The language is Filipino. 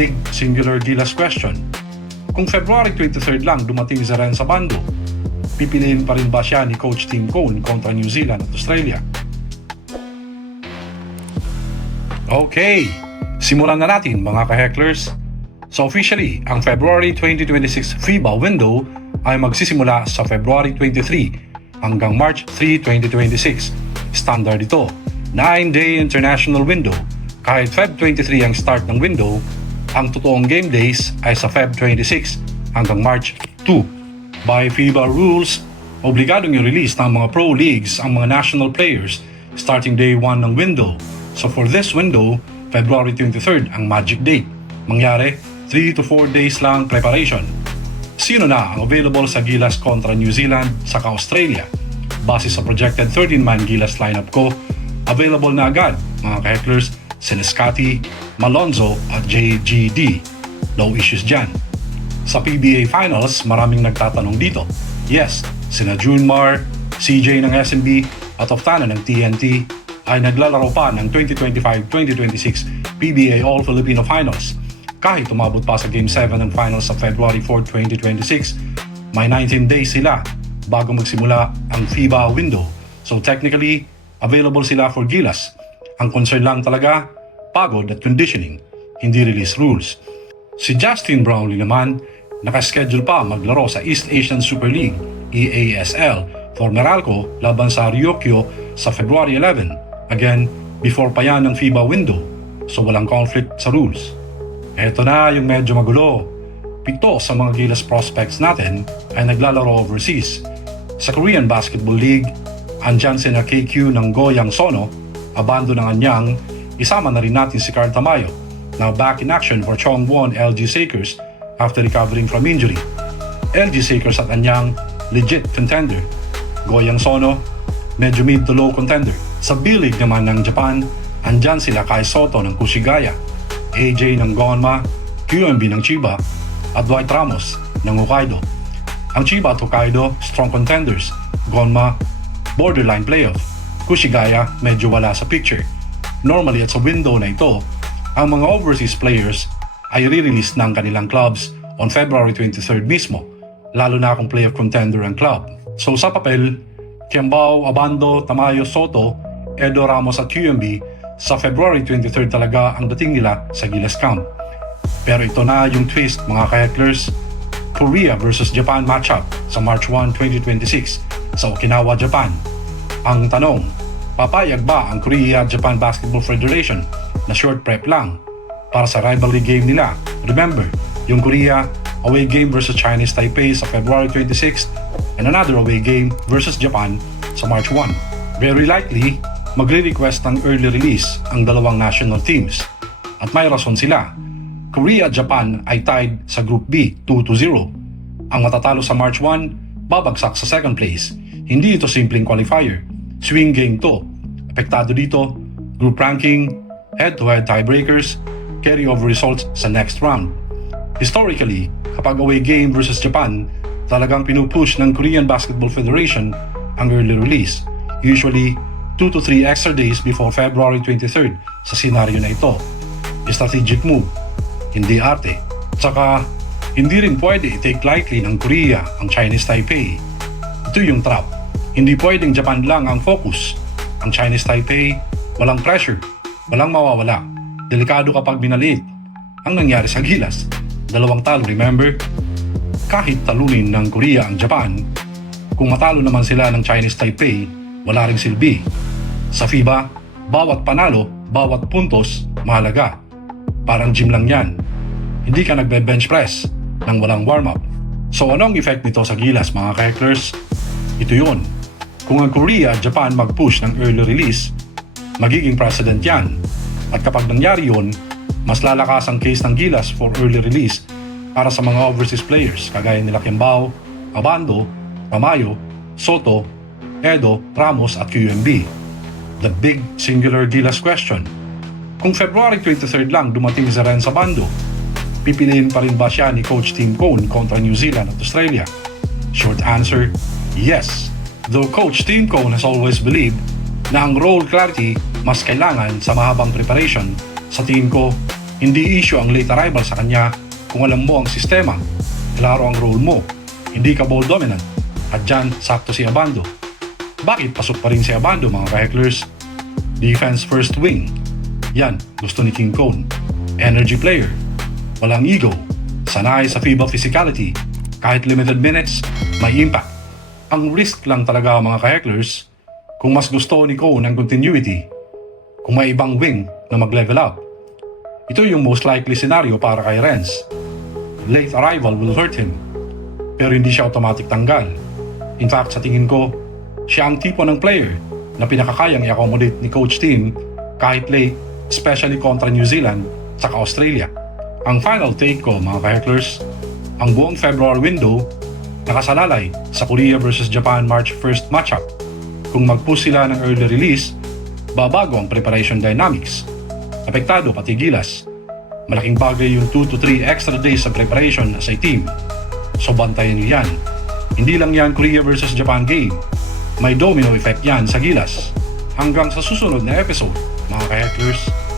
big singular Gilas question. Kung February 23 lang dumating si Renzo Bando, pipiliin pa rin ba siya ni Coach Tim Cone kontra New Zealand at Australia? Okay, simulan na natin mga ka-hecklers. So officially, ang February 2026 FIBA window ay magsisimula sa February 23 hanggang March 3, 2026. Standard ito, 9-day international window. Kahit Feb 23 ang start ng window, ang totoong game days ay sa Feb 26 hanggang March 2. By FIBA rules, obligadong i-release ng mga pro leagues ang mga national players starting day 1 ng window. So for this window, February 23 ang magic date. Mangyari, 3 to 4 days lang preparation. Sino na ang available sa Gilas kontra New Zealand saka Australia? Base sa projected 13-man Gilas lineup ko, available na agad mga ka-hecklers sina Scotty, Malonzo at JGD. No issues dyan. Sa PBA Finals, maraming nagtatanong dito. Yes, sina Junmar, CJ ng SMB at Oftana ng TNT ay naglalaro pa ng 2025-2026 PBA All-Filipino Finals. Kahit umabot pa sa Game 7 ng Finals sa February 4, 2026, may 19 days sila bago magsimula ang FIBA window. So technically, available sila for Gilas. Ang concern lang talaga, pagod at conditioning, hindi release rules. Si Justin Brownlee naman, nakaschedule pa maglaro sa East Asian Super League, EASL, for Meralco laban sa Ryukyu sa February 11. Again, before pa yan ng FIBA window, so walang conflict sa rules. Eto na yung medyo magulo. 7 sa mga Gilas prospects natin ay naglalaro overseas. Sa Korean Basketball League, andyan sina KQ ng Goyang Sono, abando ng Anyang, isama na rin natin si Carl Tamayo, now back in action for Chongwon LG Sakers after recovering from injury. LG Sakers at Anyang, legit contender. Goyang Sono, medyo mid to low contender. Sa B-League naman ng Japan, andyan sila Kai Soto ng Kushigaya, AJ ng Gonma, QMB ng Chiba, at Dwight Ramos ng Hokkaido. Ang Chiba at Hokkaido, strong contenders. Gonma, borderline playoff. Kushigaya, medyo wala sa picture. Normally at sa window na ito, ang mga overseas players ay re-release ng kanilang clubs on February 23 mismo, lalo na kung playoff contender ang club. So sa papel, Kiambao, Abando, Tamayo, Soto, Edo Ramos at QMB sa February 23 talaga ang dating nila sa Gilas camp. Pero ito na yung twist mga ka-hecklers. Korea versus Japan matchup sa March 1, 2026 sa Okinawa, Japan. Ang tanong, papayag ba ang Korea-Japan Basketball Federation na short prep lang para sa rivalry game nila? Remember, yung Korea away game versus Chinese Taipei sa February 26 and another away game versus Japan sa March 1. Very likely, magre-request ng early release ang dalawang national teams. At may rason sila. Korea at Japan ay tied sa Group B 2-0. Ang matatalo sa March 1, babagsak sa second place. Hindi ito simpleng qualifier. Swing game to. Apektado dito, group ranking, head-to-head tiebreakers, carry-over results sa next round. Historically, kapag away game versus Japan, talagang pinupush ng Korean Basketball Federation ang early release. Usually, 2 to 3 extra days before February 23 sa senaryo na ito. Strategic move, hindi arte. Tsaka, hindi rin pwede i-take lightly ng Korea ang Chinese Taipei. Ito yung trap. Hindi pwedeng Japan lang ang focus. Ang Chinese Taipei, walang pressure, walang mawawala. Delikado kapag binaliit. Ang nangyari sa Gilas, 2 talo, remember? Kahit talunin ng Korea ang Japan, kung matalo naman sila ng Chinese Taipei, wala ring silbi. Sa FIBA, bawat panalo, bawat puntos, mahalaga. Parang gym lang yan. Hindi ka nagbe-bench press nang walang warm-up. So anong effect nito sa Gilas mga ka-hecklers? Ito yun. Kung ang Korea at Japan mag-push ng early release, magiging precedent yan. At kapag nangyari yun, mas lalakas ang case ng Gilas for early release para sa mga overseas players kagaya nila Kiambao, Abando, Tamayo, Soto, Edo, Ramos at QMB. The big singular Gilas question. Kung February 23 lang dumating si Renzo Bando, pipiliin pa rin ba siya ni Coach Tim Cone kontra New Zealand at Australia? Short answer, yes. Though Coach Tim Cone has always believed na ang role clarity mas kailangan sa mahabang preparation, sa tingin ko, Hindi issue ang late arrival sa kanya kung alam mo ang sistema, klaro ang role mo, hindi ka ball dominant, at dyan sakto si Abando. Bakit pasok pa rin si Abando mga ka-hecklers? Defense first wing. Yan, gusto ni King Cone. Energy player. Walang ego. Sanay sa FIBA physicality. Kahit limited minutes, may impact. Ang risk lang talaga mga ka-hecklers kung mas gusto ni Cone ang continuity, kung may ibang wing na mag-level up. Ito yung most likely scenario para kay Renz. Late arrival will hurt him, pero hindi siya automatic tanggal. In fact, sa tingin ko, siya ang tipo ng player na pinakakayang i-accommodate ni Coach Tim kahit late, especially kontra New Zealand saka Australia. Ang final take ko mga ka-hecklers, ang buong February window nakasalalay sa Korea vs Japan March 1st matchup. Kung mag-push sila ng early release, babago ang preparation dynamics. Apektado pati gilas. Malaking bagay yung 2 to 3 extra days sa preparation sa team. So bantayan nyo yan. Hindi lang yan Korea vs Japan game. May domino effect yan sa gilas. Hanggang sa susunod na episode, mga ka-hecklers.